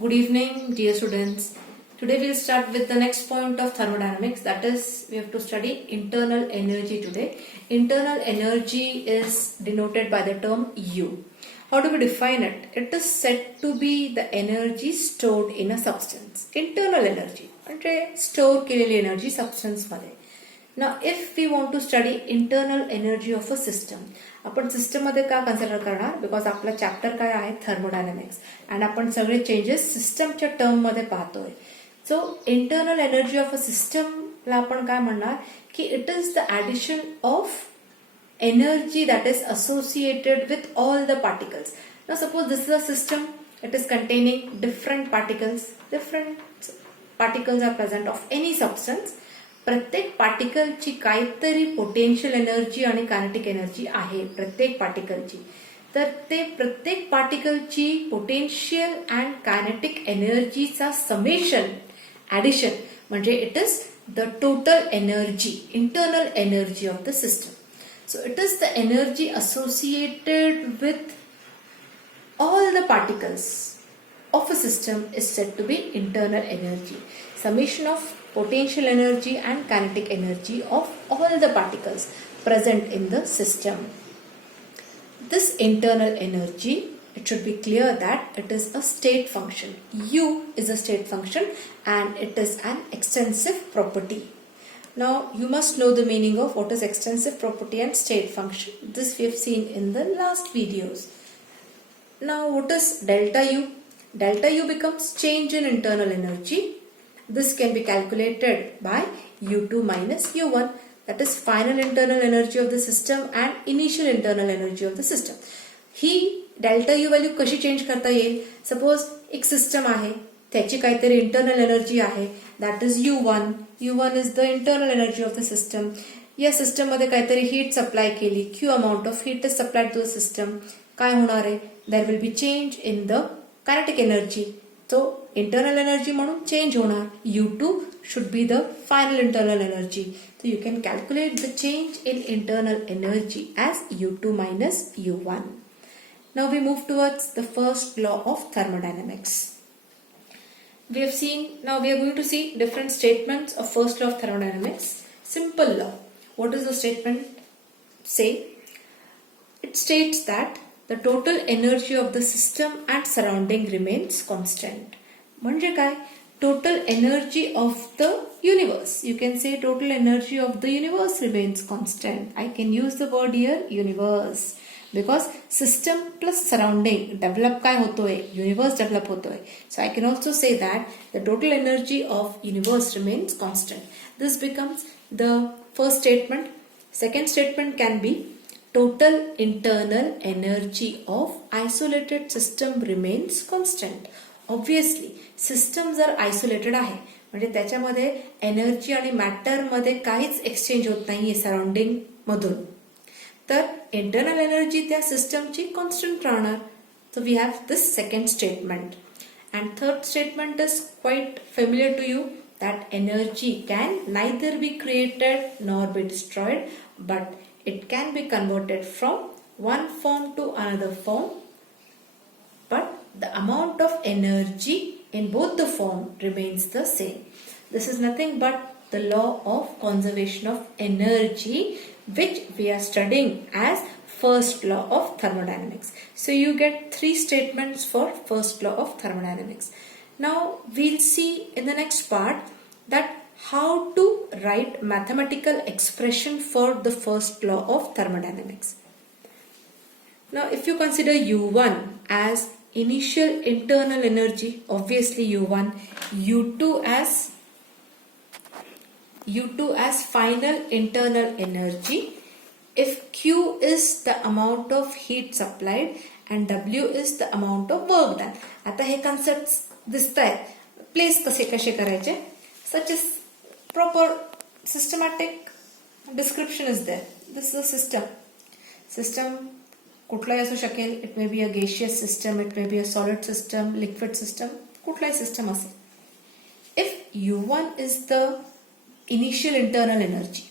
Good evening, dear students. Today we'll start with the next point of thermodynamics, that is, we have to study internal energy today. Internal energy is denoted by the term U. How do we define it? It is said to be the energy stored in a substance. Internal energy, म्हणजे store केलेली energy substance मध्ये. Now, if we want to study internal energy of a system, आपण system मध्ये का consider करणार? Because आपला chapter काय आहे? थर्मोडायनॅमिक्स. अँड आपण सगळे चेंजेस सिस्टमच्या टर्म मध्ये पाहतोय. So internal energy of a सिस्टमला आपण काय म्हणणार की it is the addition of energy that is associated with all the particles. Now suppose this is a system, it is containing different particles are present of any substance. प्रत्येक पार्टिकलची काहीतरी potential energy आणि kinetic energy आहे प्रत्येक पार्टिकलची. तर ते प्रत्येक पार्टिकलची पोटेन्शियल अँड कायनेटिक एनर्जीचा समेशन ऍडिशन म्हणजे it is the total energy, internal energy of the system. So it is the energy associated with all the particles of a system is said to be internal energy. Summation of potential energy and kinetic energy of all the particles present in the system. This internal energy, it should be clear that it is a state function. U is a state function and it is an extensive property. Now you must know the meaning of what is extensive property and state function. This we have seen in the last videos. Now what is delta U? Delta U becomes change in internal energy. This can be calculated by U2 minus U1. That is final internal energy of the system and initial internal energy of the system. ही delta U value कशी change करता येईल? Suppose एक system आहे, त्याची काहीतरी internal energy आहे, that is U1. U1 is the internal energy of the system. या सिस्टम मध्ये काहीतरी हीट सप्लाय केली, Q amount of heat is supplied to the system. काय होणार आहे? There will be change in the kinetic energy. तो internal energy म्हणून change होणार. U2 should be the final internal energy. So you can calculate the change in internal energy as U2 minus U1. Now we move towards the first law of thermodynamics. We have seen, now we are going to see different statements of first law of thermodynamics. Simple law. What does the statement say? It states that the total energy of the system and surrounding remains constant. म्हणजे काय? Total energy of the universe. You can say total energy of the universe remains constant. I can use the word here universe. Because system plus surrounding develop काय होतोय? Universe develop होतोय. So I can also say that the total energy of universe remains constant. This becomes the first statement. Second statement can be total internal energy of isolated system remains constant. Obviously system जर isolated आहे म्हणजे त्याच्यामध्ये energy आणि matter मध्ये काहीच exchange होत नाहीये surrounding मधून, तर इंटरनल एनर्जी त्या सिस्टमची कॉन्स्टंट राहणार. So we have this second statement. And third statement is quite familiar to you, that energy can neither be created nor be destroyed, but it can be converted from one form to another form, but the amount of energy in both the form remains the same. This is nothing but the law of conservation of energy, which we are studying as first law of thermodynamics. So you get three statements for first law of thermodynamics. Now we'll see in the next part that how to write mathematical expression for the first law of thermodynamics. Now if you consider U1 as initial internal energy, obviously U1, U2 as final internal energy. If Q is the amount of heat supplied and W is the amount of work done. आता हे concepts दिसत आहेत. Place कसे करायचे? Such as proper systematic description is there. This is a system. System कुठलाही असू शकेल. It may be a gaseous system, it may be a solid system, liquid system, कुठलाही system असेल. If U1 is the initial internal energy,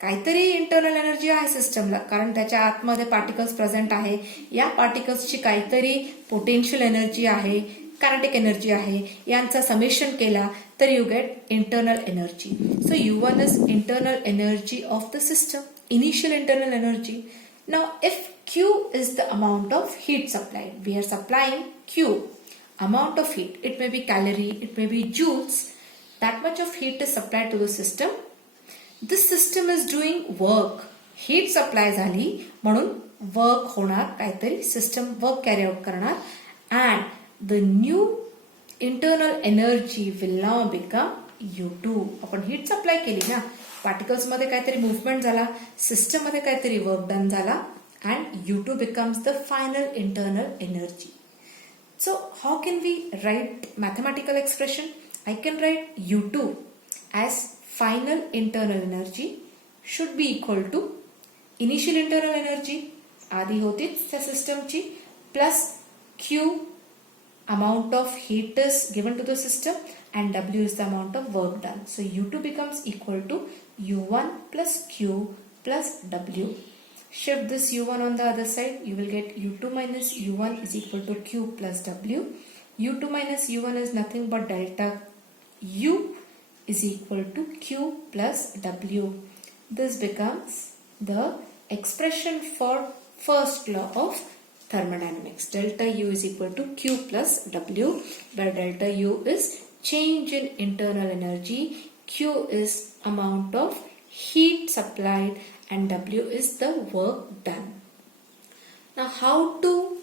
काहीतरी internal energy आहे सिस्टमला, कारण त्याच्या आतमध्ये पार्टिकल्स प्रेझेंट आहे. या पार्टिकल्सची काहीतरी पोटेन्शियल एनर्जी आहे, कायनेटिक एनर्जी आहे, यांचा समेशन केला तर you get internal energy. So U1 is internal energy of the system, initial internal energy. Now if Q is the amount of heat supplied, we are supplying Q, amount of heat, it may be calorie, it may be joules, that much of heat is supplied to the system. This system is doing work, heat supply झाली म्हणून work होणार, काहीतरी system work carry out करणार, and the new internal energy will now become U2. आपण heat supply केली ना, particles मध्ये काहीतरी मुवमेंट झाला, सिस्टम मध्ये काहीतरी वर्क डन झाला, and U2 becomes the final internal energy. So how can we write mathematical expression? I can write U2 as final internal energy should be equal to initial internal energy आधी होतीच त्या सिस्टमची plus Q amount of heat is given to the system and W is the amount of work done. So U2 becomes equal to U1 plus Q plus W. Shift this U1 on the other side, you will get U2 minus U1 is equal to Q plus W. U2 minus U1 is nothing but delta U is equal to Q plus W. This becomes the expression for first law of thermodynamics. Delta U is equal to Q plus W, where delta U is change in internal energy, Q is amount of heat supplied, and W is the work done. Now how to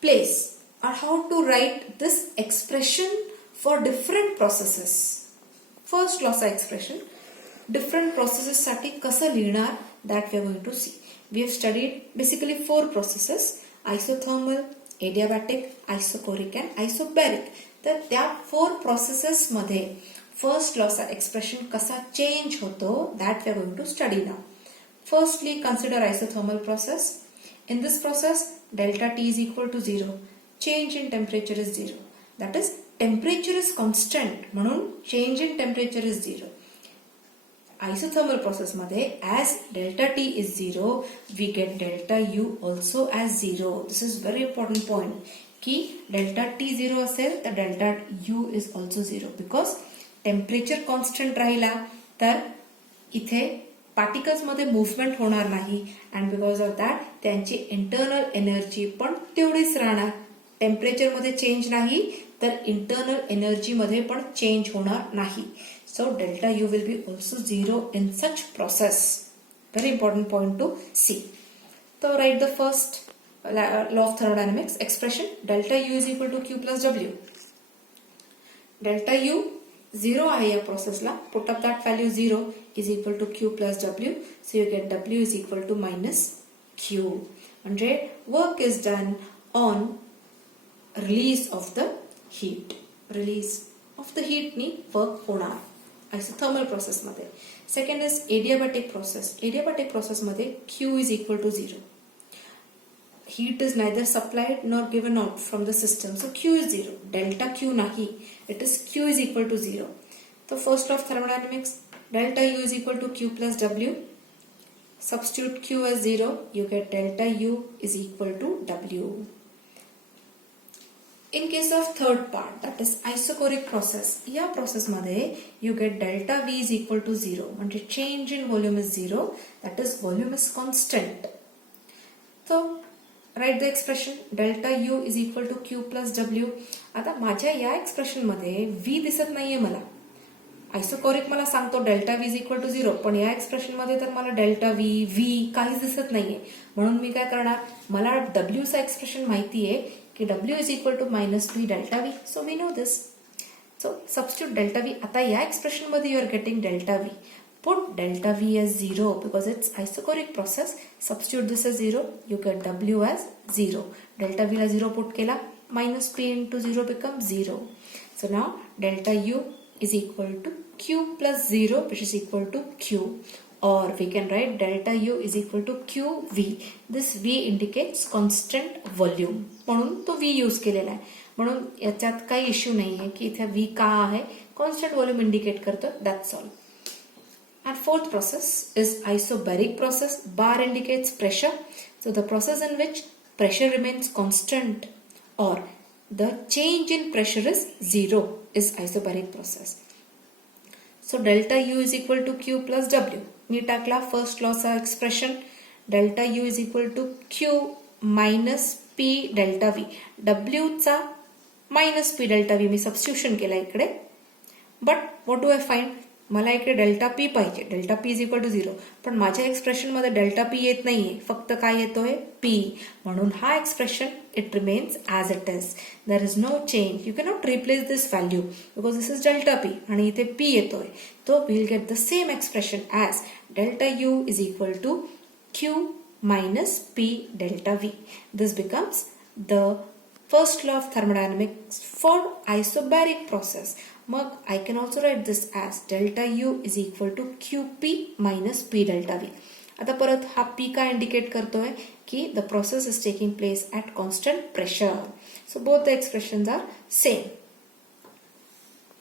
place or how to write this expression for different processes? First law expression, different processes साठी कसं लिहिणार, that we are going to see. We have studied basically 4 processes: isothermal, adiabatic, isochoric and isobaric. तर त्या 4 processes मध्ये first law expression कसा change होतो, that we are going to study now. Firstly, consider isothermal process. In this process, delta T is equal to 0. Change in temperature is 0. That is, temperature is constant, म्हणून change in temperature is 0. Isothermal process मध्ये as delta T is 0, we get delta U also as 0. This is very important point की delta T 0 असेल तर delta U is also 0, because temperature constant राहिला तर इथे particles मध्ये movement होणार नाही, and because of that त्यांची इंटरनल एनर्जी पण तेवढीच राहणार. टेम्परेचर मध्ये चेंज नाही तर इंटरनल एनर्जी मध्ये पण चेंज होणार नाही. So delta U will be also 0 in such process. Very important point to see. So write the first law of thermodynamics expression. Delta U is equal to Q plus W. Delta U 0 आहे या प्रोसेसला. Put up that value 0 is equal to Q plus W. So you get W is equal to minus Q. म्हणजे work is done on release of the heat. Release of the heat knee work होणार isothermal process मध्ये. Second is adiabatic process. Adiabatic process मध्ये Q is equal to 0. Heat is neither supplied nor given out from the system. So Q is 0. Delta Q nahi. It is Q is equal to 0. So first law of thermodynamics, delta U is equal to Q plus W. Substitute Q as 0. You get delta U is equal to W. In case of third part, that is isochoric process, या process मध्ये you get delta V is equal to 0. म्हणजे change in volume is 0. That is, volume is constant. So write the expression delta U is equal to Q plus W. आता माझ्या या expression मध्ये V दिसत नाहीये मला. Isochoric मला सांगतो delta V is equal to 0, पण या एक्सप्रेशन मध्ये तर मला डेल्टा V काहीच दिसत नाहीये. म्हणून मी काय करणार, मला W चा एक्सप्रेशन माहितीये की W is equal to minus V delta V. So we know this. So substitute delta V. आता या एक्सप्रेशन मध्ये you are getting delta V. Put delta V as 0 because it's isochoric process. Substitute this as 0. You get W as 0. Delta V La 0 put केला. Minus P into 0 becomes 0. So now delta U is equal to Q plus 0, which is equal to Q. Or we can write delta U is equal to QV. This V indicates constant volume. म्हणून तो V use केलेला आहे. म्हणून याच्यात काही issue नाहीये की इथे V का आहे, कॉन्स्टंट व्हॉल्यूम इंडिकेट करतो, that's all. And fourth process is isobaric process. Bar indicates pressure. So the process in which pressure remains constant or the change in pressure is 0 is isobaric process. So delta U is equal to Q plus W. मी टाकला first लॉचा expression delta U is equal to Q minus P delta V. W चा minus P delta V मी substitution केला इकडे. But what do I find? मला इकडे delta P पाहिजे. Delta P is equal to 0. पण माझ्या एक्सप्रेशन मध्ये डेल्टा पी येत नाहीये, फक्त काय येतोय? पी. म्हणून हा expression it remains as it is. There is no change. You cannot replace this value because this is delta P आणि इथे पी येतोय. तो will get the same expression as delta U is equal to Q minus P delta V. This becomes the first law of thermodynamics for isobaric process. मग I can also write this as delta U is equal to QP minus P delta V. आता परत हा P का indicate करतोय की the process is taking place at constant pressure. So both the expressions are same.